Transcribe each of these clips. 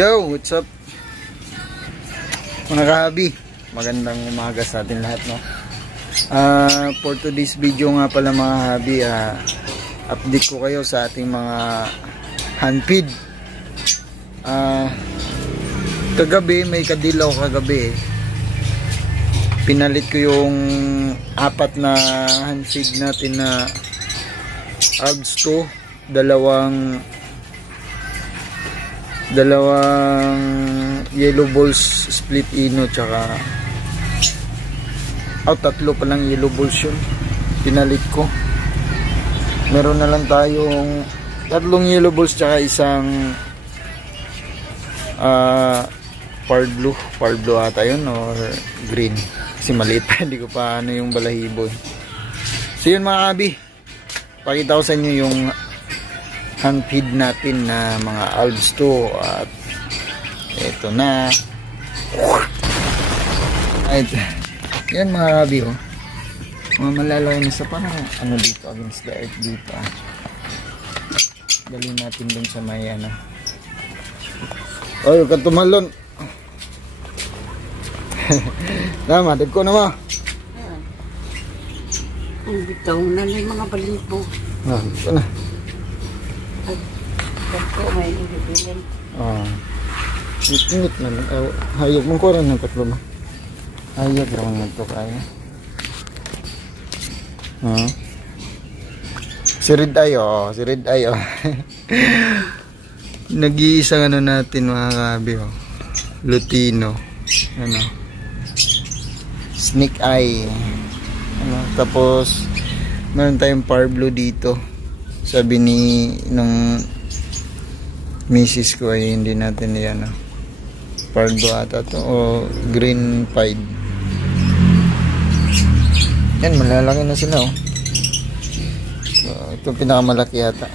Yo, what's up mga kahabi, magandang umaga sa atin lahat, no? For today's video nga pala mga kahabi, update ko kayo sa ating mga hand feed. Kagabi, may kadilaw kagabi, pinalit ko yung apat na hand feed natin na Alps 2, dalawang yellow balls split ino, tsaka tatlo pa lang yellow balls yun, pinalit ko. Meron na lang tayong tatlong yellow balls tsaka isang pearl blue ata yun, or green kasi maliit pa, hindi ko pa ano yung balahibo. So yun mga kabi, pakita ko sa inyo yung hand feed natin na mga Alps 2, at ito na. Yan mga kabi, mga malalaki na sa parang ano dito against the earth dito. Dali natin dun sa may ano. Ay, katumalon. Tama, dagko na mo. Ang bitaw na yung mga balibo. Ito na. Dagko, may ibibilin. Ngit na lang. Hayag mong kuran ng tatlo ba? Hayag raman na ito kaya. Si Red Eye, si Red Eye, nag-iisang ano natin mga kabi, Lutino, ano, Snake Eye, ano, tapos meron tayong Pearl Blue dito. Sabi ni nung misis ko ay hindi natin yan, Pearl Blue ata to, o green pied. Yan, malalaki na sila, So, ito pinakamalaki yata.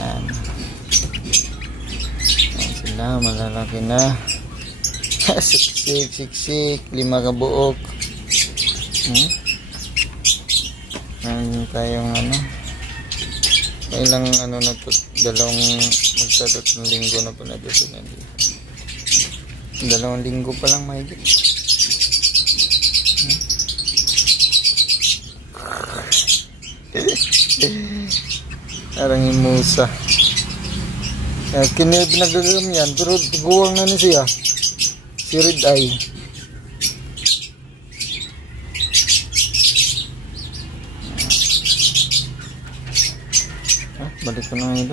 Yan. Yan sila, malalaki na. Siksik, 5 kabuok. Meron tayong ano, ilang ano na to, magtatatlong linggo na po na dito na dito. 2 linggo pa lang mahigit. Parang imusa. Pinagagam yan, pero guwang na siya. Si Red Eye. Balik ko na ito.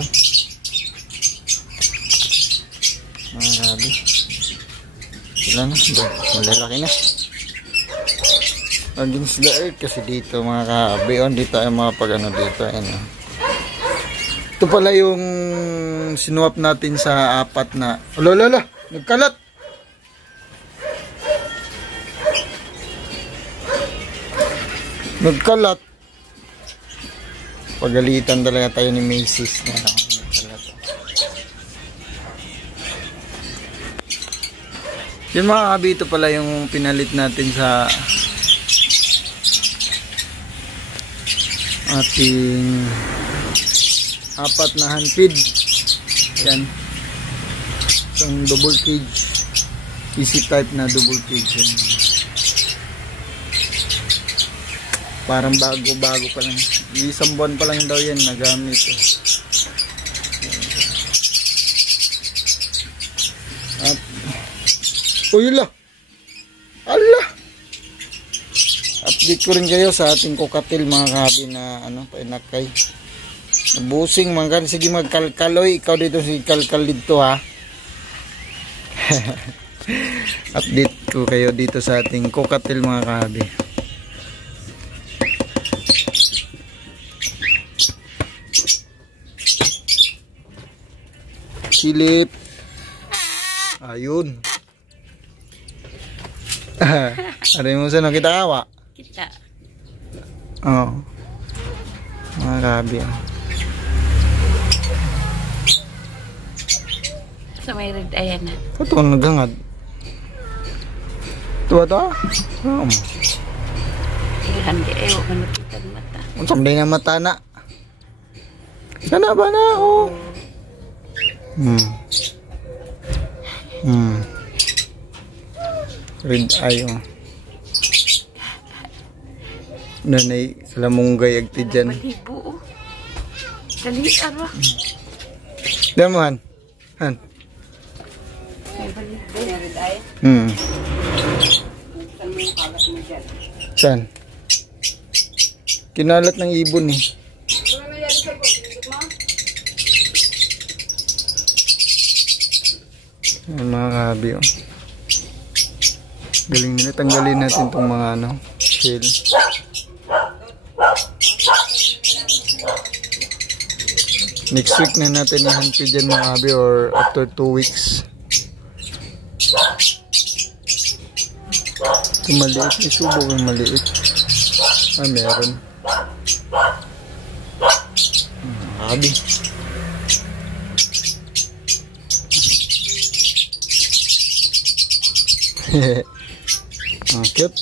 Grabe. Sila na, malalaki na. Against the earth kasi dito mga kaabi. Dito ay mga pag-ano dito. Ito pala yung sinuwap natin sa apat na. Lala, nagkalat. Nagkalat. Pagalitan talaga tayo ni Macy's na yun mga kabi. Ito pala yung pinalit natin sa ating apat na hand feed. Yan, isang double cage, easy type na double cage. Yan. Parang bago pa lang, isang buwan pa lang daw yan nagamit. At uyula, ala, update ko rin kayo sa ating kokatil mga kahabi na ano, painakay busing mga kan. Sige, magkalkaloy ikaw dito, si kalkal dito update ko kayo dito sa ating kokatil mga kahabi. Silip. Ayun. Ano yung musa, kita kawa? Kita. Mga kabi. Sa may Red Eye na. Ito ang nagangad. Ito ito? Ilhan di ewo, manupitan mata. Samday na mata na. Kana ba na? Oh. Red eye, oh. Nanay, salamunggay agti dyan. Balibo, oh. Dali, ara. Diyan mo, Han. Han. May balibo. May red eye. Saan mo yung kalat mo dyan? Saan? Kinalat ng ibon, eh. Ayan, mga kahabi, oh. Galing nila. Tanggalin natin itong mga shell. Next week na natin i-hunt dyan, mga kahabi, or after 2 weeks. Ito maliit. May subo yung maliit. Ah, meron. Kahabi. Ang cute.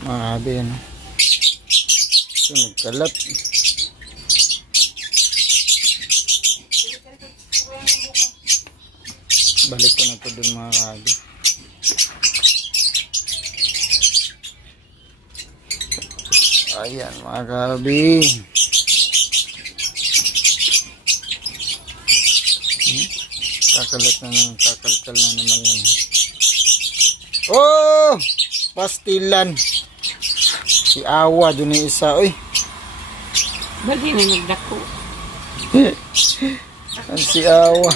Maabi yan. Ito nagkalat. Balik ko na ito dun, mga kabi. Ayan, mga kabi. Kakalat na naman, kakalkal na naman yan. Oh! Pastilan. Si Awa, dun yung isa. Uy! Bali na nagdako. Si Awa.